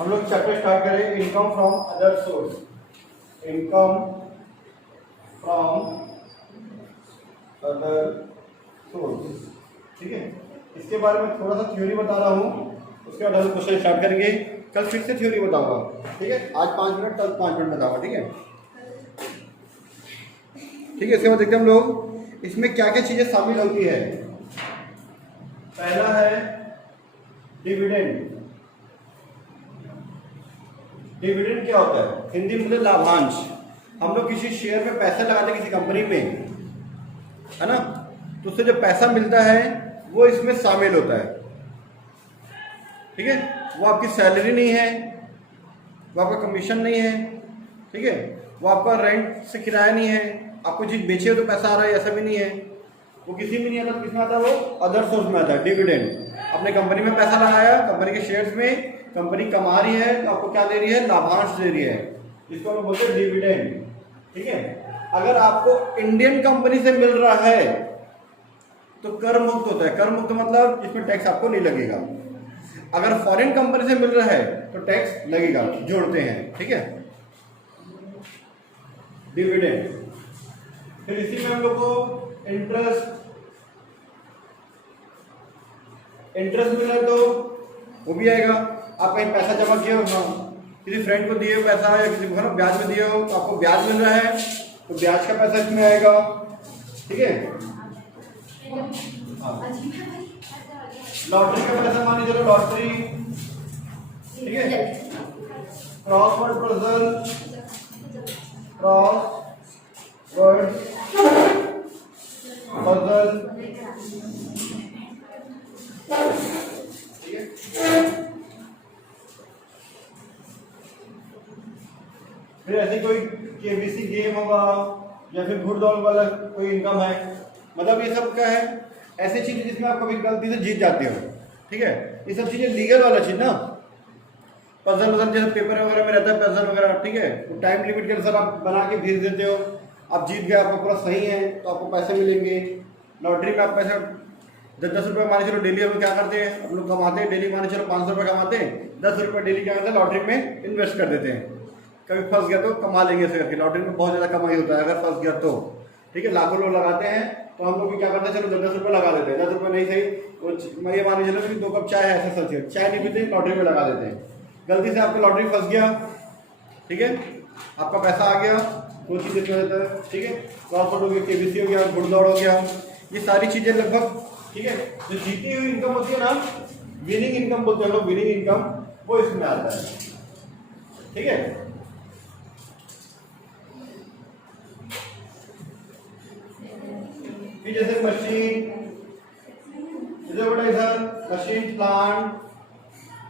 हम लोग chapter start करें income from other source. Income from other source, ठीक है। इसके बारे में थोड़ा सा थ्योरी बता रहा हूँ, उसके बाद हम क्वेश्चन स्टार्ट करेंगे। कल फिर से थ्योरी बताऊंगा, ठीक है। आज 5 मिनट, कल 5 मिनट बताऊंगा, ठीक है। ठीक है, इसके बाद देखते हैं हम लोग इसमें क्या क्या चीजें शामिल होती है। पहला है डिविडेंड। डिविडेंड क्या होता है? हिंदी में मतलब लाभांश। हम लोग किसी शेयर में पैसा लगाते हैं किसी कंपनी में, है ना, तो उससे जो पैसा मिलता है वो इसमें शामिल होता है, ठीक है। वो आपकी सैलरी नहीं है, वो आपका कमीशन नहीं है, ठीक है। वो आपका रेंट से किराया नहीं है, आपको चीज बेचे हो तो पैसा आ रहा है, ऐसा भी नहीं है। वो किसी में नहीं आता, तो किसमें आता है? वो अदर सोर्स में आता है, डिविडेंड। आपने कंपनी में पैसा लगाया, कंपनी के शेयर्स में, कंपनी कमा रही है तो आपको क्या दे रही है? लाभांश दे रही है। इसको हम बोलते हैं डिविडेंड, ठीक है। अगर आपको इंडियन कंपनी से मिल रहा है तो कर मुक्त होता है। कर मुक्त मतलब इसमें टैक्स आपको नहीं लगेगा। अगर फॉरेन कंपनी से मिल रहा है तो टैक्स लगेगा, जोड़ते हैं, ठीक है। डिविडेंड। फिर इसी में हम लोग को इंटरेस्ट मिला तो वो भी आएगा। आप कहीं पैसा जमा किए हो, हाँ, किसी फ्रेंड को दिए हो पैसा या किसी को ब्याज में दिए हो, तो आपको ब्याज मिल रहा है तो ब्याज का पैसा इसमें आएगा, ठीक है। लॉटरी का पैसा मान लीजिए, लॉटरी, ठीक है। क्रॉसवर्ड पजल, ठीक है। फिर ऐसे कोई केबीसी गेम होगा या फिर घुड़दौड़ वाला कोई इनकम है। मतलब ये सब क्या है? ऐसी चीजें जिसमें आप कभी गलती से जीत जाते हो, ठीक है। ये सब चीजें लीगल वाला चीज ना। पजल जैसे पेपर वगैरह में रहता है पजल वगैरह, ठीक है। तो टाइम लिमिट के अनुसार आप बना के भेज देते हो, आप जीत गए, आपका पूरा सही है तो आपको पैसे मिलेंगे। लॉटरी में आप पैसा 10 रुपये मान चलो डेली हम क्या करते हैं, हम लोग कमाते हैं डेली, मान चलो 500 रुपये कमाते हैं, 10 रुपये डेली क्या करते हैं? लॉटरी में इन्वेस्ट कर देते हैं। कभी फंस गया तो कमा लेंगे ऐसे करके। लॉटरी में बहुत ज़्यादा कमाई होता है अगर फंस गया तो, ठीक है। लाखों लोग लगाते हैं तो हम लोग भी क्या करते हैं, चलो 10 रुपये लगा देते हैं। 10 रुपये नहीं सही, वो मैं ये मान चलो कि 2 कप चाय है, ऐसे सोचिए, चाय नहीं पीते, लॉटरी में लगा देते हैं। गलती से आपका लॉटरी फंस गया, ठीक है, आपका पैसा आ गया, वो चीज़ें क्या होता है, ठीक है। क्रॉसवर्ड हो गया, केबीसी हो गया, घुड़दौड़ हो गया, ये सारी चीज़ें लगभग, ठीक है। जो जीती हुई इनकम होती है ना, विनिंग इनकम बोलते हैं लोग, विनिंग इनकम, वो इसमें आता है, ठीक है। फिर जैसे मशीन, इधर मशीन, प्लांट,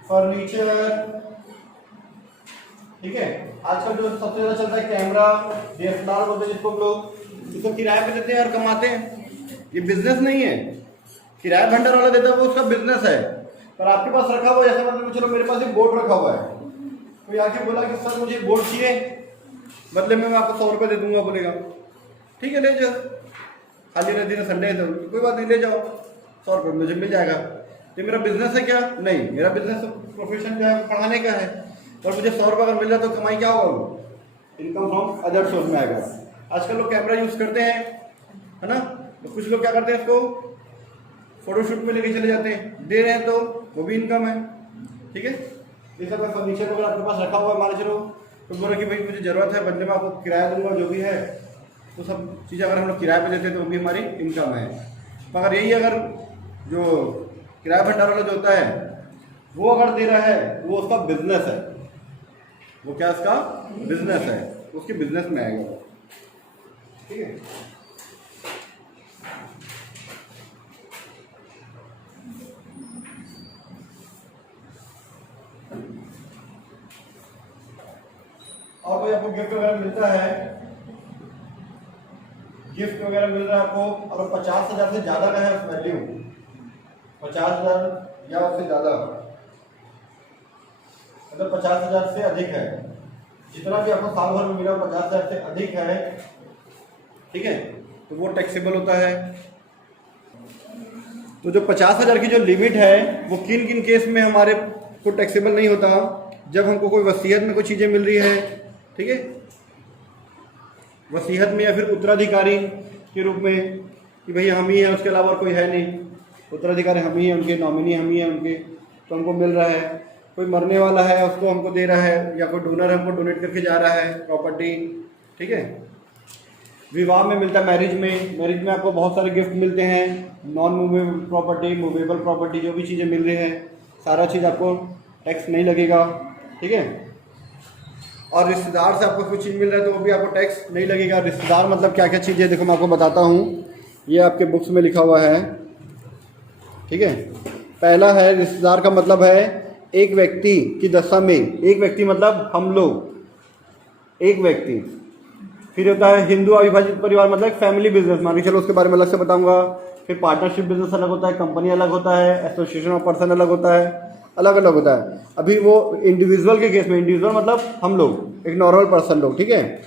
फर्नीचर, ठीक है। आजकल जो सबसे ज्यादा चलता है कैमरा, DSLR बोलते हैं जिसको लोग, इसको किराए पे देते हैं और कमाते हैं। ये बिजनेस नहीं है, किराया भंडार वाला देता है वो उसका बिजनेस है। पर आपके पास रखा हुआ है, जैसे मतलब चलो मेरे पास एक बोर्ड रखा हुआ है, कोई आके बोला कि सर मुझे बोर्ड चाहिए, बदले में मैं आपको 100 रुपये दे दूंगा, बोलेगा ठीक है ले जाओ, खाली रह दिन संडे है तो कोई बात नहीं, ले जाओ, 100 रुपये मुझे मिल जाएगा। ये मेरा बिजनेस है क्या? नहीं, मेरा बिजनेस प्रोफेशन जो है पढ़ाने का है, और मुझे 100 रुपये अगर मिल रहा तो कमाई क्या होगा? वो इनकम फ्रॉम अदर सोर्स में आएगा। आजकल लोग कैमरा यूज करते हैं, है ना, तो कुछ लोग क्या करते हैं, इसको फोटोशूट में लेके चले जाते हैं, दे रहे हैं तो वो भी इनकम है, ठीक है। ये सब फर्नीचर वगैरह आपके पास रखा हुआ है, मान चलो तो बोला कि भाई मुझे जरूरत है, बदले में आपको किराया दूंगा जो भी है, तो सब चीज़ें अगर हम लोग किराए पे देते हैं तो वो भी हमारी इनकम है। मगर यही अगर जो किराया भंडार वाला जो होता है वो अगर दे रहा है, वो उसका बिजनेस है, वो क्या उसका बिजनेस है, उसके बिजनेस में आएगा, ठीक है। और कोई आपको गिफ्ट वगैरह मिलता है, गिफ्ट वगैरह मिल रहा है आपको, अगर 50,000 से ज़्यादा का है वैल्यू, 50,000 या उससे ज़्यादा, अगर 50,000 से अधिक है, जितना भी आपको साल भर में मिला 50,000 से अधिक है, ठीक है, तो वो टैक्सेबल होता है। तो जो 50,000 की जो लिमिट है वो किन किन केस में हमारे को टैक्सेबल नहीं होता? जब हमको कोई वसीयत में कोई चीज़ें मिल रही है, ठीक है, वसीयत में या फिर उत्तराधिकारी के रूप में कि भैया हम ही हैं, उसके अलावा और कोई है नहीं, उत्तराधिकारी हम ही हैं, उनके नॉमिनी हम ही हैं उनके, तो हमको मिल रहा है। कोई मरने वाला है उसको हमको दे रहा है, या कोई डोनर हमको डोनेट करके जा रहा है प्रॉपर्टी, ठीक है। विवाह में मिलता है, मैरिज में आपको बहुत सारे गिफ्ट मिलते हैं, non movable property, movable property, जो भी चीज़ें मिल रही है सारा चीज़ आपको टैक्स नहीं लगेगा, ठीक है। और रिश्तेदार से आपको कुछ चीज़ मिल रहा है तो वो भी आपको टैक्स नहीं लगेगा। रिश्तेदार मतलब क्या क्या चीज़ है, देखो मैं आपको बताता हूँ, ये आपके बुक्स में लिखा हुआ है, ठीक है। पहला है, रिश्तेदार का मतलब है एक व्यक्ति की दशा में, एक व्यक्ति मतलब हम लोग, एक व्यक्ति। फिर होता है हिंदू अविभाजित परिवार, मतलब फैमिली बिजनेस, मान के चलो उसके बारे में अलग से बताऊंगा। फिर पार्टनरशिप बिजनेस अलग होता है, कंपनी अलग होता है, एसोसिएशन ऑफ पर्सन अलग होता है, अलग अलग होता है। अभी वो इंडिविजुअल के केस में, इंडिविजुअल मतलब हम लोग, एक नॉर्मल पर्सन लोग, ठीक है।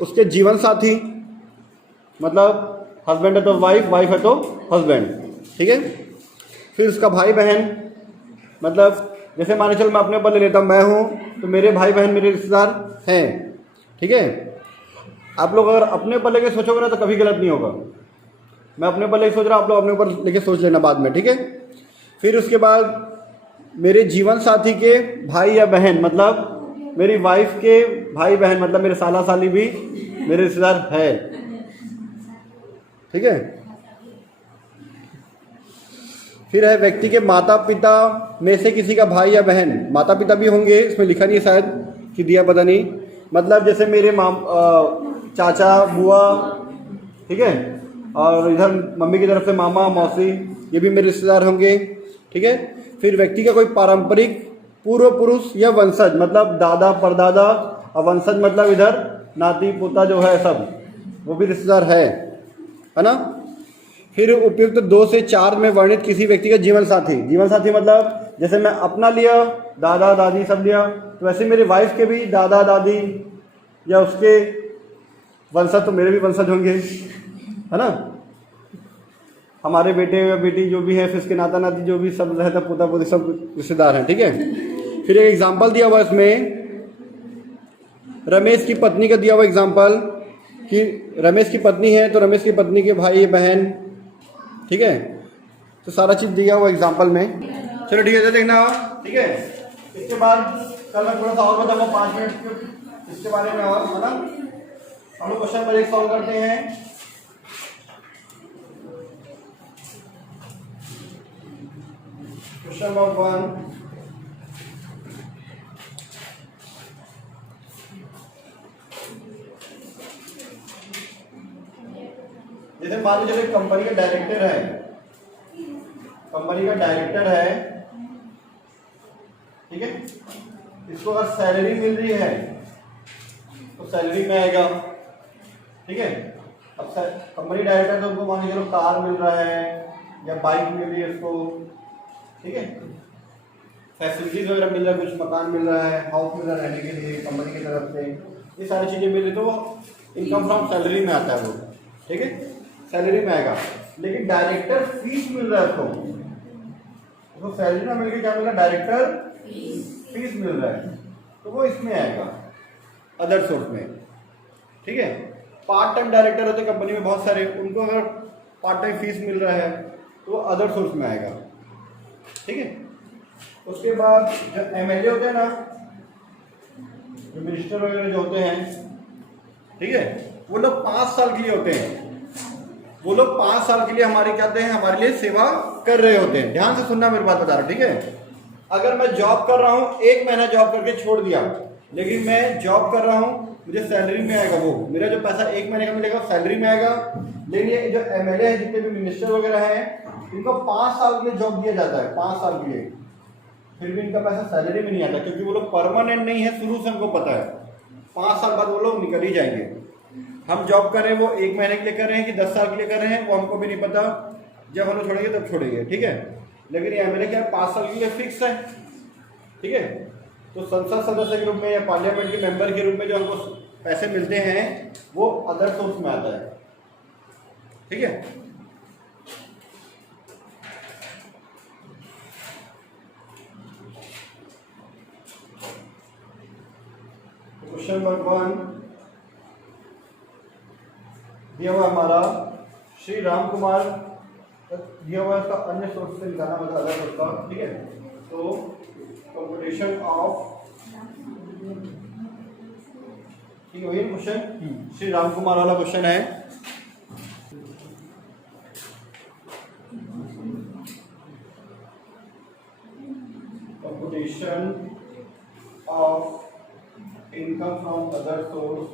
उसके जीवन साथी मतलब हस्बैंड है तो वाइफ, वाइफ है तो हस्बैंड, ठीक है। फिर उसका भाई बहन, मतलब जैसे मान के चलो मैं अपने ऊपर ले लेता हूँ, मैं हूँ तो मेरे भाई बहन मेरे रिश्तेदार हैं, ठीक है। आप लोग अगर अपने ऊपर लेके सोचोगे ना तो कभी गलत नहीं होगा। मैं अपने ऊपर लेके सोच रहा हूँ, आप लोग अपने ऊपर लेके सोच लेना बाद में, ठीक है। फिर उसके बाद मेरे जीवन साथी के भाई या बहन, मतलब मेरी वाइफ के भाई बहन, मतलब मेरे साला साली भी मेरे रिश्तेदार है, ठीक है। फिर है व्यक्ति के माता पिता में से किसी का भाई या बहन, माता पिता भी होंगे, इसमें लिखा नहीं है शायद कि दिया, पता नहीं। मतलब जैसे मेरे चाचा बुआ, ठीक है, और इधर मम्मी की तरफ से मामा मौसी, ये भी मेरे रिश्तेदार होंगे, ठीक है। फिर व्यक्ति का कोई पारंपरिक पूर्व पुरुष या वंशज, मतलब दादा परदादा, और वंशज मतलब इधर नाती पोता जो है सब, वो भी रिश्तेदार है ना। फिर उपयुक्त 2 से 4 में वर्णित किसी व्यक्ति का जीवन साथी, जीवन साथी मतलब जैसे मैं अपना लिया, दादा दादी सब लिया, तो वैसे मेरे वाइफ के भी दादा दादी या उसके वंशज तो मेरे भी वंशज होंगे, है ना। हमारे बेटे या बेटी जो भी है, फिर उसके नाता नाती जो भी सब रहता, पोता पोती सब रिश्तेदार हैं, ठीक है। फिर एक एग्जाम्पल दिया हुआ इसमें, रमेश की पत्नी का दिया हुआ एग्जाम्पल कि रमेश की पत्नी है तो रमेश की पत्नी के भाई बहन, ठीक है। तो सारा चीज़ दिया हुआ एग्जाम्पल में। चलो ठीक है, देखना, ठीक है। इसके बाद कल मैं थोड़ा सा और बताऊंगा 5 मिनट इसके बारे में, और है ना। हम लोग क्वेश्चन नंबर 1 सॉल्व करते हैं। क्वेश्चन नंबर 1, जैसे मान लीजिए कंपनी का डायरेक्टर है, कंपनी का डायरेक्टर है, ठीक है। इसको अगर सैलरी मिल रही है तो सैलरी में आएगा, ठीक है। अब कंपनी डायरेक्टर तो उनको मान लीजिए कार मिल रहा है या बाइक मिल रही है उसको, ठीक है। फैसिलिटीज वगैरह मिल रहा है, कुछ मकान मिल रहा है, हाउस मिल रहा है रहने के लिए कंपनी की तरफ से, ये सारी चीज़ें मिल रही तो वो इनकम फ्रॉम सैलरी में आता है वो, ठीक है, सैलरी में आएगा। लेकिन डायरेक्टर फीस मिल रहा है उसको सैलरी में मिल के क्या मिल रहा है, डायरेक्टर फीस मिल रहा है, तो वो इसमें आएगा अदर सोर्स में, ठीक है। पार्ट टाइम डायरेक्टर होते कंपनी में बहुत सारे, उनको अगर पार्ट टाइम फीस मिल रहा है तो वो अदर सोर्स में आएगा, ठीक है। उसके बाद जो एमएलए होते हैं ना, जो मिनिस्टर वगैरह जो होते हैं, ठीक है, वो लोग 5 साल के लिए होते हैं, वो लोग 5 साल के लिए हमारे क्या होते हैं, हमारे लिए सेवा कर रहे होते हैं। ध्यान से सुनना, मेरी बात बता रहा हूँ, ठीक है। अगर मैं जॉब कर रहा हूँ, 1 महीना जॉब करके छोड़ दिया, लेकिन मैं जॉब कर रहा हूँ, मुझे सैलरी में आएगा, वो मेरा जो पैसा 1 महीने का मिलेगा सैलरी में आएगा। लेकिन ये जो एमएलए है, जितने भी मिनिस्टर वगैरह हैं, इनको 5 साल के लिए जॉब दिया जाता है, 5 साल के लिए, फिर भी इनका पैसा सैलरी में नहीं आता, क्योंकि वो लोग परमानेंट नहीं है, शुरू से हमको पता है 5 साल बाद वो लोग निकल ही जाएंगे। हम जॉब कर रहे हैं वो 1 महीने के लिए कर रहे हैं कि 10 साल के लिए कर रहे हैं, वो हमको भी नहीं पता, जब हम लोग छोड़ेंगे तब छोड़ेंगे, ठीक है। लेकिन ये एमएलए क्या 5 साल के लिए फिक्स है, ठीक है। तो संसद सदस्य के रूप में या पार्लियामेंट के मेंबर के रूप में जो हमको पैसे मिलते हैं वो अदर सोर्स में आता है, ठीक है। क्वेश्चन नंबर 1 दिया हुआ हमारा श्री राम कुमार, दिया हुआ इसका अन्य सोर्स से निकालना मतलब अलग सोर्स का, ठीक है। तो कंप्यूटेशन ऑफ, ठीक है, वही क्वेश्चन श्री राम कुमार वाला क्वेश्चन है। Computation of income from other source,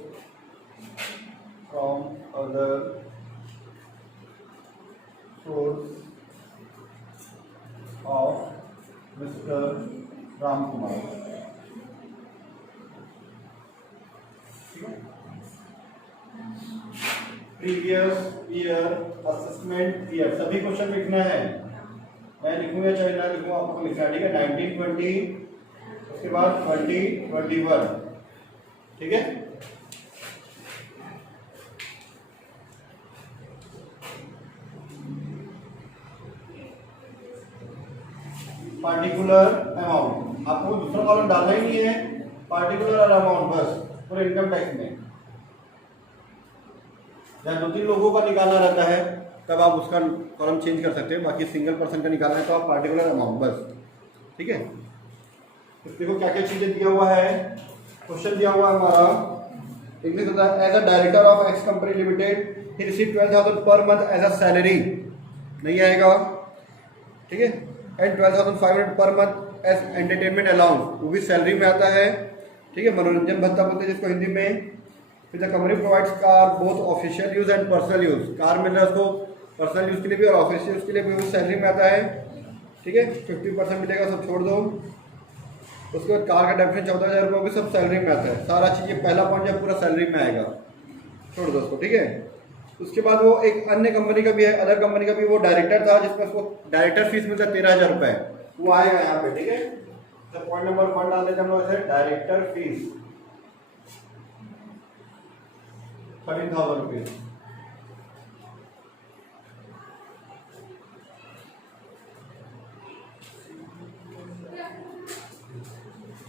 from other source of Mr. Ram Kumar। Previous year assessment year, सभी क्वेश्चन लिखना है। मैं लिखूंगा चाहे ना लिखूंगा, आपको लिखना है, ठीक है। 1920, उसके बाद 2021, ठीक है। पार्टिकुलर अमाउंट, आपको दूसरा कॉलम डालना ही नहीं है, पार्टिकुलर अमाउंट बस पूरे इनकम टैक्स में। जहाँ 2-3 लोगों का निकालना रहता है तब आप उसका कॉलम चेंज कर सकते हैं, बाकी सिंगल पर्सन का निकालना है तो आप पार्टिकुलर अमाउंट बस, ठीक है। तो देखो क्या क्या चीजें दिया हुआ है। क्वेश्चन दिया हुआ है हमारा, इंग्लिश होता है as a director of X company limited he receive 12,000 per month as a salary, नहीं आएगा, ठीक है। And 12,500 per month as entertainment allowance, वो भी सैलरी में आता है, ठीक है। मनोरंजन भत्ता बोलते हैं जिसको हिंदी में। फिर the company provides car both official use and personal use, car मिल रहा है उसको पर्सनल यूज के लिए भी और ऑफिशियल यूज के लिए भी, वो सैलरी में आता है, ठीक है। 50% मिलेगा, सब छोड़ दो। उसके बाद कार का डेफिनेशन 14,000 रुपये भी सब सैलरी में आता है, सारा चीज़। ये पहला पॉइंट जब पूरा सैलरी में आएगा, छोड़ दो उसको, ठीक है। उसके बाद वो एक अन्य कंपनी का भी है, अदर कंपनी का भी, वो डायरेक्टर था जिसमें उसको डायरेक्टर फीस मिलता है 13,000 रुपये, वो आएगा यहाँ पे, ठीक है। तो पॉइंट नंबर 1 डाल देते हम लोग ऐसे, डायरेक्टर फीस 13,000 रुपये।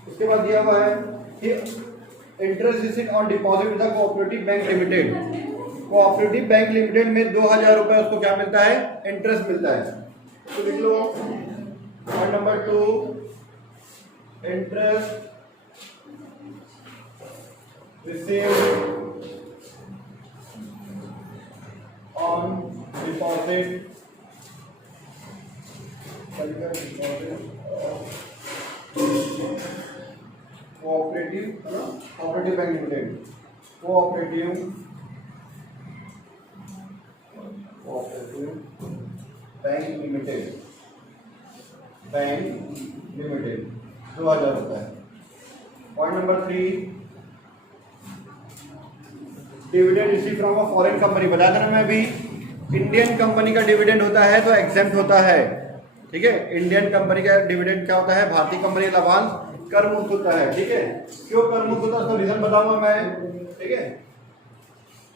उसके बाद दिया हुआ है कि interest received on deposit with the cooperative bank limited, cooperative bank limited में 2,000 रुपये उसको क्या मिलता है, इंटरेस्ट मिलता है। तो लिख लो point number 2, interest received on deposit cooperative bank limited, cooperative bank limited, bank limited 2,000 रुपये। Point number 3, dividend receive from a foreign company, बता देना मैं भी, इंडियन कंपनी का डिविडेंड होता है तो एग्जेम्प्ट होता है, ठीक है। इंडियन कंपनी का डिविडेंड क्या होता है, भारतीय कंपनी का लाभांश कर मुक्त होता है, ठीक है। क्यों कर मुक्त होता है उसका रीजन बताऊंगा मैं, ठीक है।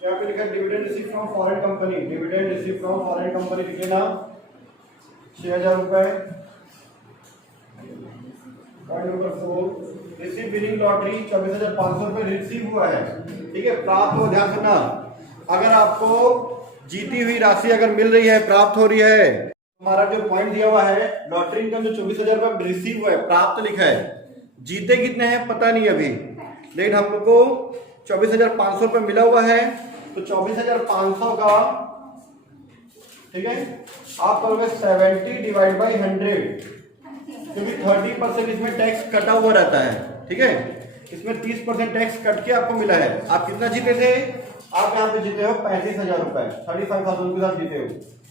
यहाँ पे लिखा है dividend receive from foreign company, dividend receive from foreign company लिख लेना 6,000 रुपये। Point number 4, receive winning lottery 24,500 रुपये रिसीव हुआ है, ठीक है, प्राप्त हो। ध्यान सुनना, अगर आपको जीती हुई राशि अगर मिल रही है, प्राप्त हो रही है, हमारा जो पॉइंट दिया हुआ है लॉटरी इनकम जो 24,000 रुपये रिसीव हुआ है, प्राप्त लिखा है, जीते कितने हैं पता नहीं अभी, लेकिन हम लोग को 24,500 रुपये मिला हुआ है, तो 24,500 का, ठीक है, आप करोगे 70 डिवाइड बाई 100, क्योंकि 30% इसमें टैक्स कटा हुआ रहता है, ठीक है। इसमें 30% टैक्स कट के आपको मिला है। आप कितना जीते थे, आप यहाँ पे जीते हो 35,000 रुपये, 35,000 रुपये आप जीते हो।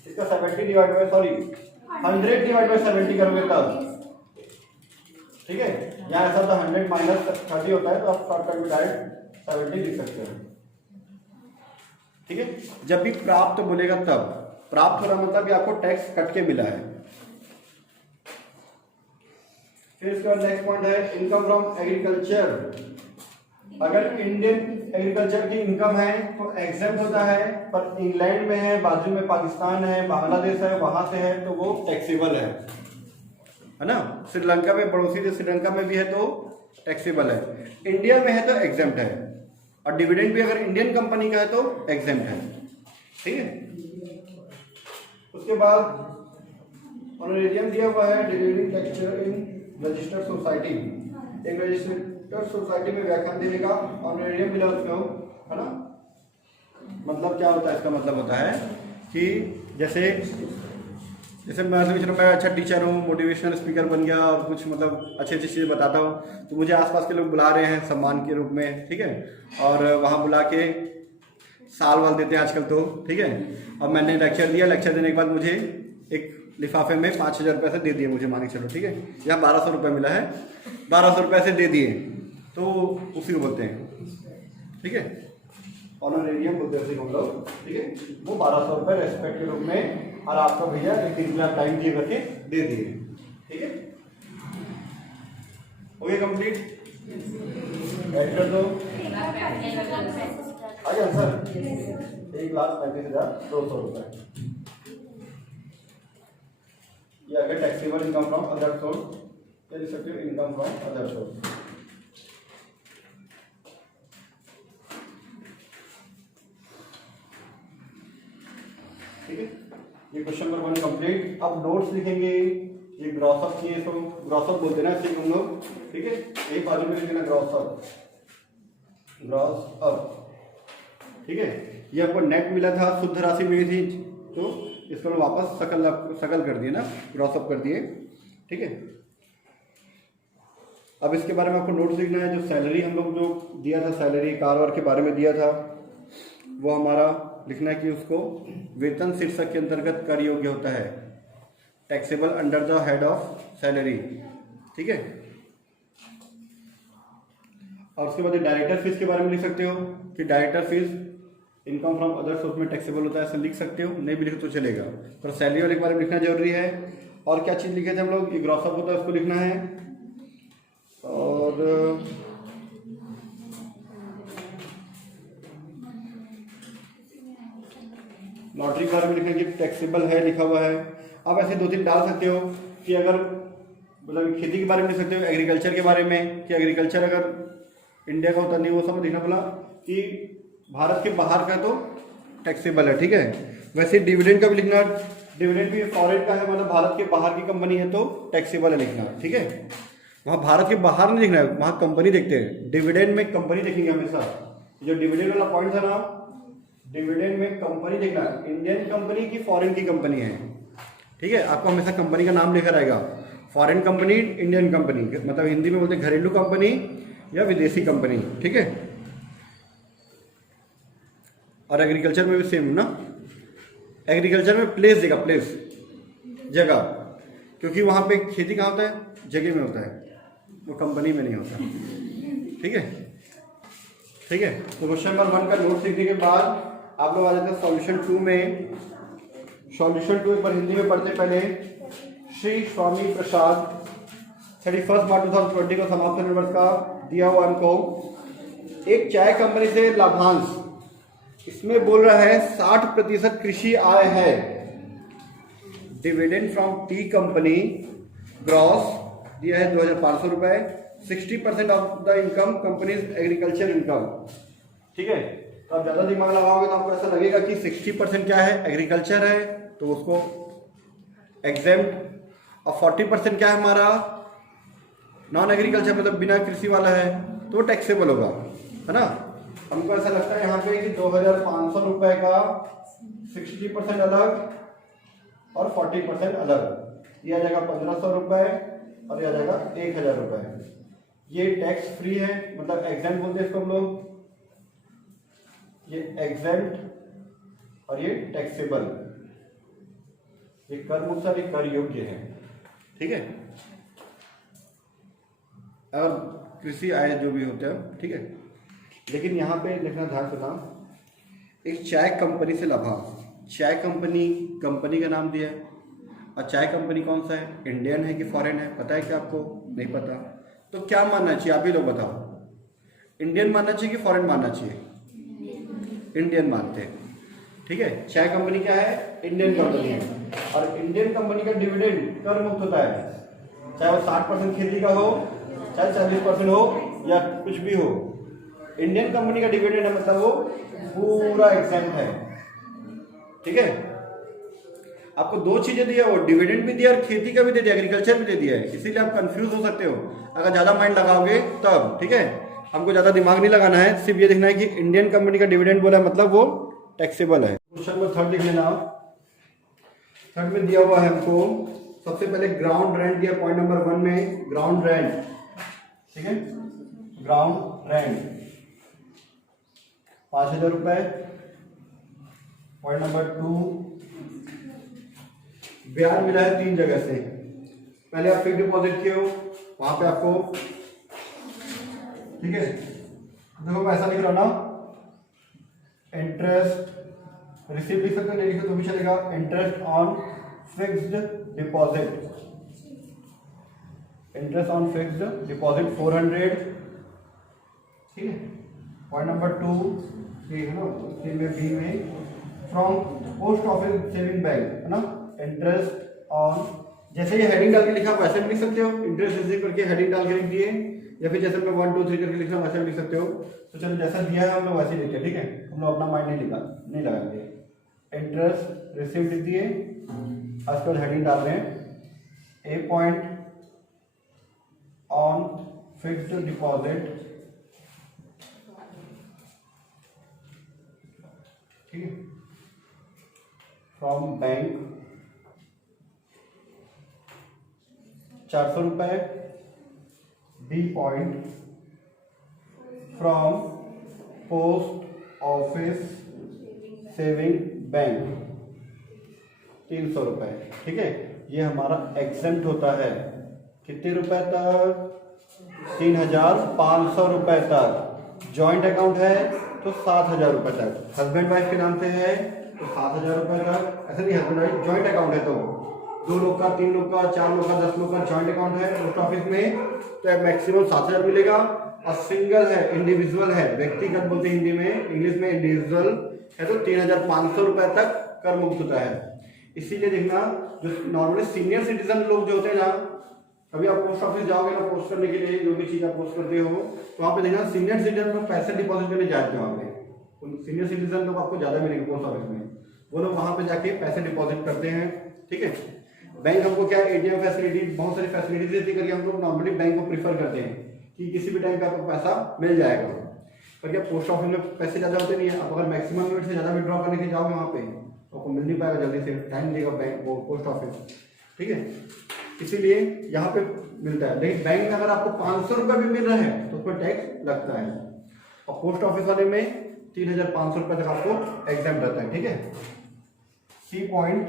इसका 70 डिवाइड बाई 100 डिवाइड बाई 70 करोगे तब, ठीक है। यहाँ ऐसा होता है 100 माइनस 30 होता है, तो आप शॉर्टकट में डायरेक्ट 70 लिख सकते हो, ठीक है। जब भी प्राप्त बोलेगा तब, प्राप्त हो रहा मतलब कि आपको टैक्स कट के मिला है। फिर इसका नेक्स्ट पॉइंट है इनकम फ्रॉम एग्रीकल्चर। अगर इंडियन एग्रीकल्चर की इनकम है तो एग्जेम्प्ट होता है, पर इंग्लैंड में है, बाजू में पाकिस्तान है, बांग्लादेश है, वहां से है तो वो टैक्सेबल है। है ना। श्रीलंका में, पड़ोसी देश श्रीलंका में भी है तो टैक्सेबल है, इंडिया में है तो एग्जेम्प्ट है, और डिविडेंड भी अगर इंडियन कंपनी का है तो एग्जेम्प्ट है, ठीक है। उसके बाद ऑनरेरियम दिया हुआ है, delivering lecture in registered society, एक रजिस्टर्ड सोसाइटी में व्याख्यान देने का ऑनरेरियम मिला उसको, है ना। मतलब क्या होता है, इसका मतलब होता है कि जैसे मैं अच्छा टीचर हूँ, मोटिवेशनल स्पीकर बन गया और कुछ मतलब अच्छी अच्छी चीज़ें बताता हूँ, तो मुझे आसपास के लोग बुला रहे हैं सम्मान के रूप में, ठीक है, और वहाँ बुला के साल वाल देते हैं आजकल तो, ठीक है। और मैंने लेक्चर दिया, लेक्चर देने के बाद मुझे एक लिफाफे में 5,000 रुपये से दे दिए मुझे, मान के चलो, ठीक है, यहाँ 1,200 रुपये मिला है, 1,200 रुपये से दे दिए, तो उसी को बोलते हैं, ठीक है, ऑनरेरियम बोलते हैं हम लोग, ठीक है। वो 1,200 रुपये रेस्पेक्ट के रूप में, और आपका भैया एक दिन के लिए आप टाइम दिए करके दे दिए, ठीक है। हो गया कंप्लीट, ऐड कर दो, आ गया सर, 1,35,200 रुपये। ये अगर taxable income from other source, या लिख सकते हो इनकम फ्रॉम अदर सोर्स, ठीक है। ये क्वेश्चन नंबर 1 कंप्लीट। अब नोट्स लिखेंगे, ये ग्रॉसअप किए तो ग्रॉसअप बोलते हैं ना इसलिए हम लोग, ठीक है, यही बाजू में लिखना ग्रॉसअप, ठीक है। ये आपको नेट मिला था, शुद्ध राशि मिली थी, तो इसको वापस सकल कर दिए ना, ग्रॉसअप कर दिए, ठीक है। अब इसके बारे में आपको नोट्स लिखना है। जो सैलरी हम लोग जो दिया था, सैलरी कारोबार के बारे में दिया था, वो हमारा लिखना है कि उसको वेतन शीर्षक के अंतर्गत कर योग्य होता है, taxable under the head of salary, ठीक है। और उसके बाद डायरेक्टर फीस के बारे में लिख सकते हो कि director fees income from other source में टैक्सेबल होता है, ऐसा लिख सकते हो, नहीं भी लिखे तो चलेगा, पर सैलरी वाले के बारे में लिखना जरूरी है। और क्या चीज़ लिखे थे हम लोग, ये ग्रॉसअप होता है उसको लिखना है, और लॉटरी के बारे में लिखना कि टैक्सेबल है, लिखा हुआ है। आप ऐसे 2-3 डाल सकते हो कि अगर मतलब खेती के बारे में लिख सकते हो, एग्रीकल्चर के बारे में कि एग्रीकल्चर अगर इंडिया का होता नहीं, वो सब लिखना बोला कि भारत के बाहर का तो टैक्सेबल है, ठीक है। वैसे डिविडेंड का भी लिखना, डिविडेंड भी फॉरेन का है, मतलब भारत के बाहर की कंपनी है तो टैक्सेबल है लिखना, ठीक है। वहाँ भारत के बाहर नहीं लिखना है, वहाँ कंपनी देखते हैं, डिविडेंड में कंपनी देखेंगे हमेशा। जो डिविडेंड वाला पॉइंट था ना, डिविडेंड में कंपनी देखना, इंडियन कंपनी की फॉरेन की कंपनी है, ठीक है। आपको हमेशा कंपनी का नाम लिखा रहेगा, फॉरेन कंपनी, इंडियन कंपनी, मतलब हिंदी में बोलते हैं घरेलू कंपनी या विदेशी कंपनी, ठीक है। और एग्रीकल्चर में भी सेम ना, एग्रीकल्चर में प्लेस देगा, प्लेस जगह, क्योंकि वहाँ पे खेती कहाँ होता है, जगह में होता है, वो कंपनी में नहीं होता, ठीक है, ठीक है। तो क्वेश्चन नंबर 1 का नोट लिखने के बाद आप लोग आ जाते हैं सॉल्यूशन 2 में। सॉल्यूशन 2 एक बार हिंदी में पढ़ते पहले। श्री स्वामी प्रसाद 31 मार्च 2020 को समाप्त होने वर्ष का दिया हुआ हमको एक चाय कंपनी से लाभांश, इसमें बोल रहा है 60% कृषि आय है, dividend from T company gross दिया है 2,500 रुपए, 60% of the income companies agriculture income, ठीक है। तो आप ज़्यादा दिमाग लगाओगे तो आपको ऐसा लगेगा कि 60% क्या है, एग्रीकल्चर है, तो उसको एग्जेम्प्ट, और 40% क्या है हमारा नॉन एग्रीकल्चर, मतलब बिना कृषि वाला है, तो टैक्सेबल होगा, है ना। हमको ऐसा लगता है यहाँ पे कि 2,500 रुपए का 60% अलग और 40% अलग, ये आ जाएगा 1,500 रुपए और ये आ जाएगा 1,000 रुपए। ये टैक्स फ्री है, मतलब एग्जेम्प्ट बोलते हैं इसको हम लोग, ये एग्जेम्प्ट और ये टैक्सेबल, ये कर मुक्त और ये कर योग्य है, ठीक है। और कृषि आय जो भी होता है, ठीक है। लेकिन यहाँ पे लिखना ध्यान से था, एक चाय कंपनी से लाभांश, चाय कंपनी का नाम दिया, और चाय कंपनी कौन सा है, इंडियन है कि फॉरेन है, पता है क्या आपको, नहीं पता, तो क्या मानना चाहिए आप ही लोग बताओ, इंडियन मानना चाहिए कि फॉरेन मानना चाहिए, इंडियन मानते हैं, ठीक है। चाय कंपनी क्या है, इंडियन कंपनी है, और इंडियन कंपनी का डिविडेंड कर मुक्त होता है, चाहे वो 60% खेती का हो, चाहे 40% हो या कुछ भी हो। इंडियन कंपनी का डिविडेंड है मतलब वो पूरा एग्जेम्प्ट है, ठीक है। आपको दो चीजें दिया, वो डिविडेंड भी दिया और खेती का भी दे दिया, एग्रीकल्चर भी दे दिया है, इसीलिए आप कंफ्यूज हो सकते हो अगर ज्यादा माइंड लगाओगे तब, ठीक है। हमको ज्यादा दिमाग नहीं लगाना है, सिर्फ ये देखना है कि इंडियन कंपनी का डिविडेंड बोला है मतलब वो टैक्सेबल है। क्वेश्चन नंबर 3 लिख लेना। 3 में दिया हुआ है हमको सबसे पहले ग्राउंड रेंट दिया, पॉइंट नंबर 1 में ग्राउंड रेंट, ठीक है, ग्राउंड रेंट 5,000 रुपए। पॉइंट नंबर 2, ब्याज मिला है 3 जगह से। पहले आप फिक्स डिपॉजिट किए हो, वहां पे आपको, ठीक है, देखो मैं ऐसा लिख रहा हूं ना, इंटरेस्ट रिसीव लिख सकते हो, नहीं लिखे तो भी चलेगा। Interest on fixed deposit, interest on fixed deposit 400, ठीक है। पॉइंट नंबर 2 देख लो, सी में बी में from post office saving bank, है ना, इंटरेस्ट ऑन, जैसे ये हेडिंग डाल के लिखा वैसे भी लिख सकते हो, इंटरेस्ट रिसीव करके हेडिंग डाल के लिख दिए, या फिर जैसे मैं 1 2 3 करके लिखना वैसे भी लिख सकते हो। तो चलो जैसा दिया है हम लोग वैसे ही लिखते हैं, ठीक है, हम लोग अपना माइंड नहीं लगाएंगे। इंटरेस्ट रिसीव लिख दिए, आज कल हेडिंग डाल रहे हैं, A point on fixed deposit, ठीक है, फ्रॉम बैंक 400 रुपए। B point from post office saving bank 300 रुपए, ठीक है। ये हमारा एग्जेम्प्ट होता है कितने रुपए तक, 3,500 रुपए तक। जॉइंट अकाउंट है तो 7,000 रुपए तक, हस्बैंड वाइफ के नाम से है तो 7,000 रुपए तक। ऐसे नहीं, हस्बैंड वाइफ जॉइंट अकाउंट है तो 2 लोग का, 3 लोग का, 4 लोग का, 10 लोग का जॉइंट अकाउंट है पोस्ट ऑफिस में, तो मैक्सिमम 7,000 मिलेगा। और सिंगल है, इंडिविजुअल है, व्यक्तिगत बोलते हैं हिंदी में, इंग्लिश में इंडिविजुअल है तो 3,500 रुपए तक कर मुक्त होता है। इसीलिए देखना, जो नॉर्मली सीनियर सिटीजन लोग जो होते हैं ना, अभी आप पोस्ट ऑफिस जाओगे ना पोस्ट करने के लिए, जो भी चीज आप पोस्ट करते हो, तो वहाँ पे देखना सीनियर सिटीजन लोग पैसे डिपॉजिट करने जाते हैं। वहाँ पे सीनियर सिटीजन लोग आपको ज्यादा मिलेंगे पोस्ट ऑफिस में, वो लोग वहाँ पे जाके पैसे डिपॉजिट करते हैं, ठीक है। बैंक हमको क्या, एटीएम फैसिलिटी, बहुत सारी फैसिलिटीज देती करके हम लोग नॉर्मली बैंक को प्रीफर करते हैं कि किसी भी टाइम पे आपको पैसा मिल जाएगा। पर क्या पोस्ट ऑफिस में पैसे ज़्यादा होते नहीं है, आप अगर मैक्सिमम लिमिट से ज़्यादा विड्रॉ करने के जाओगे वहाँ पे तो आपको मिल नहीं पाएगा जल्दी से, टाइम देगा बैंक वो पोस्ट ऑफिस, ठीक है। इसीलिए यहाँ पे मिलता है, लेकिन बैंक में अगर आपको 500 रुपये भी मिल रहा है तो उस पर टैक्स लगता है, और पोस्ट ऑफिस वाले में 3,500 रुपये तक आपको एग्जाम रहता है, ठीक है। सी पॉइंट,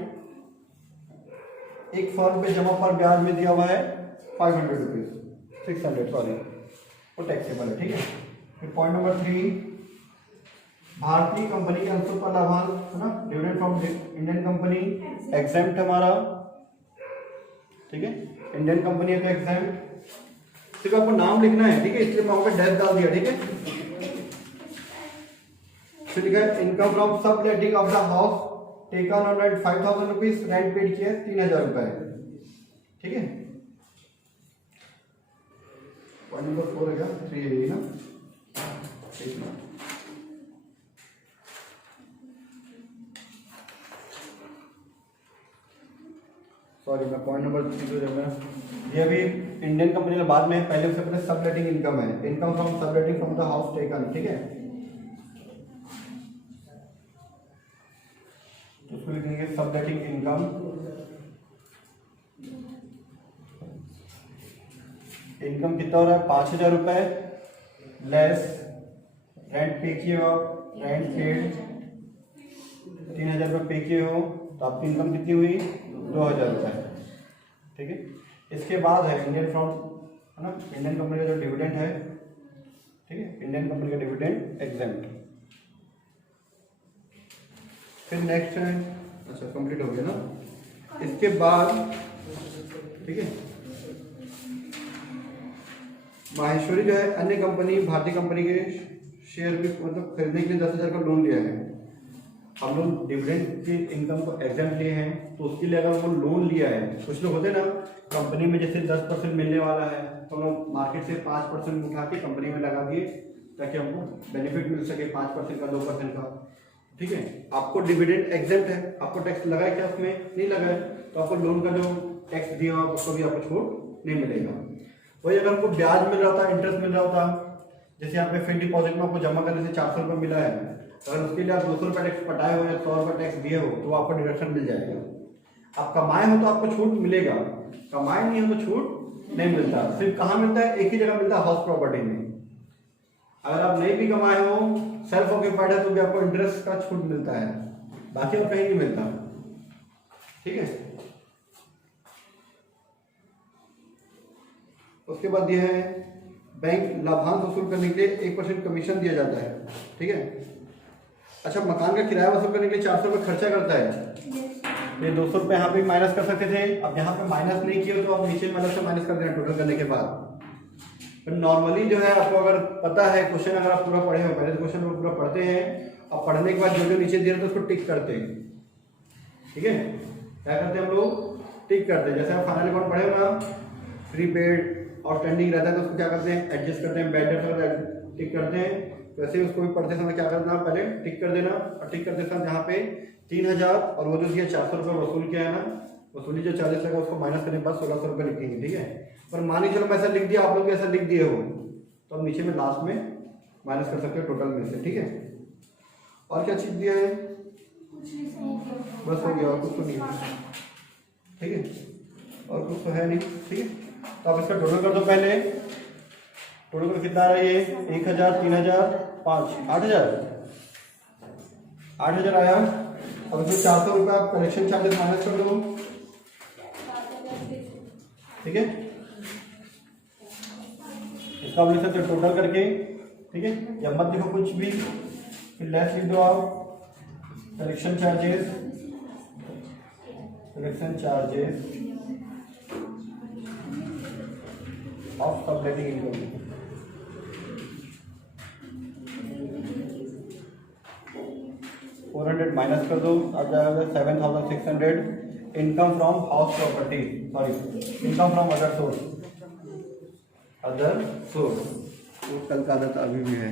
एक फर्म पे जमा पर ब्याज में दिया हुआ है 500 रुपीज, 600 सॉरी, वो टैक्सेबल है, ठीक है। फिर पॉइंट नंबर 3, भारतीय कंपनी के अंशों पर लाभांश, है ना, dividend from Indian company exempt हमारा, ठीक है, इंडियन कंपनी है तो एग्जेम्प्ट। सिर्फ आपको नाम लिखना है, ठीक है, इसलिए मैं वहां पे डेथ डाल दिया, ठीक है। फिर लिखा है income from subletting of the house taken on rent 5,000 rupees, rent paid किया 3,000 रुपए, ठीक है। पॉइंट नंबर 4 है क्या, 3 है ना, ठीक है। सॉरी, मैं पॉइंट नंबर 3 जब मैं ये अभी इंडियन कंपनी के बाद में, पहले से पहले सब लेटिंग इनकम है, इनकम फ्रॉम सब लेटिंग फ्रॉम द हाउस टेकन, ठीक है। तो उसको लिखेंगे सब लेटिंग इनकम, इनकम कितना हो रहा है 5,000 रुपए लेस रेंट पे किए हो, रेंट पेड 3,000 रुपये पे किए हो, तो आपकी इनकम कितनी हुई 2,000 रुपये, ठीक है। इसके बाद है इंडियन फ्रॉम, है ना, इंडियन कंपनी का जो डिविडेंड है, ठीक है, इंडियन कंपनी का डिविडेंड एग्जेम्प्ट। फिर नेक्स्ट है, अच्छा कंप्लीट हो गया ना। इसके बाद, ठीक है, माहेश्वरी जो है अन्य कंपनी, भारतीय कंपनी के शेयर भी मतलब खरीदने के लिए 10,000 का लोन लिया है, हम लोग डिविडेंड की इनकम को एग्जाम लिए हैं, तो उसके लिए अगर वो लोन लिया है, कुछ लोग होते हैं ना कंपनी में जैसे 10% मिलने वाला है तो हम लोग मार्केट से 5% उठा के कंपनी में लगा दिए ताकि हमको बेनिफिट मिल सके 5% का 2% का, ठीक है। आपको डिविडेंड एग्जेम्प्ट है, आपको टैक्स लगा है क्या उसमें? नहीं लगा है, तो आपको लोन का जो टैक्स दिया हुआ उसको भी आपको छूट नहीं मिलेगा। वही अगर आपको ब्याज मिल रहा था, इंटरेस्ट मिल रहा था, जैसे यहाँ पे फिक्स्ड डिपॉजिट में आपको जमा करने से 400 रुपये मिला है, अगर उसके लिए आप 200 रुपये टैक्स पटाए हो या 100 रुपये टैक्स दिए हो तो आपको डिडक्शन मिल जाएगा। आप कमाए हो तो आपको छूट मिलेगा, कमाए नहीं हो तो छूट नहीं मिलता। सिर्फ कहाँ मिलता है? एक ही जगह मिलता है, हाउस प्रॉपर्टी में। अगर आप नहीं भी कमाए हो, सेल्फ ऑक्यूपाइड है, तो भी आपको इंटरेस्ट का छूट मिलता है, बाकी और कहीं नहीं मिलता, ठीक है। उसके बाद यह है बैंक लाभांश वसूल करने के लिए 1% कमीशन दिया जाता है, ठीक है। अच्छा, मकान का किराया वसूल करने के लिए 400 रुपये खर्चा करता है, ये 200 रुपये यहाँ पे माइनस कर सकते थे। अब यहाँ पे माइनस नहीं किए तो आप नीचे वाले से माइनस कर देना टोटल करने के बाद। नॉर्मली जो है आपको अगर पता है क्वेश्चन, अगर आप पूरा पढ़े हो, पहले क्वेश्चन को पूरा पढ़ते हैं और पढ़ने के बाद जो जो नीचे दिया तो उसको टिक करते हैं, ठीक है। क्या करते हैं हम लोग? टिक करते हैं। जैसे आप फाइनल अकाउंट पढ़े हो ना, प्रीपेड और पेंडिंग रहता है तो उसको क्या करते हैं? एडजस्ट करते हैं, बैड डेट पर टिक करते हैं। वैसे ही उसको भी पढ़ते समय क्या करना, पहले टिक कर देना, और टिक करते समय जहाँ पे 3000 और वो जो दिया 400 रुपये वसूल किया है ना, वसूली जो चार्जेस लगा उसको माइनस करने के बाद 1600 रुपये लिखेंगे, ठीक है। पर मान लीजिए चलो मैं ऐसा लिख दिया, आप लोग ऐसा लिख दिए हो, तो अब नीचे में लास्ट में माइनस कर सकते हो टोटल में से, ठीक है। और क्या चीज दिया है? बस हो गया, और कुछ तो नहीं है, ठीक है, और कुछ तो है नहीं, ठीक है। तो आप इसका टोटल कर दो पहले। टोटल कर कितना आ रहा है ये? 1000, 3000, 5, 8000 आया। और उसमें 400 रुपये आप कलेक्शन चार्जेस माइनस कर दो, ठीक है। इसका आप लिख सकते हो टोटल करके, ठीक है। या मत लिखो कुछ भी, फिर लेस लिख दो आप collection charges of subletting income. Minus कर दो, अब जाएगा 7600 income from house property, sorry income from other source, वो कल का आदत अभी भी है।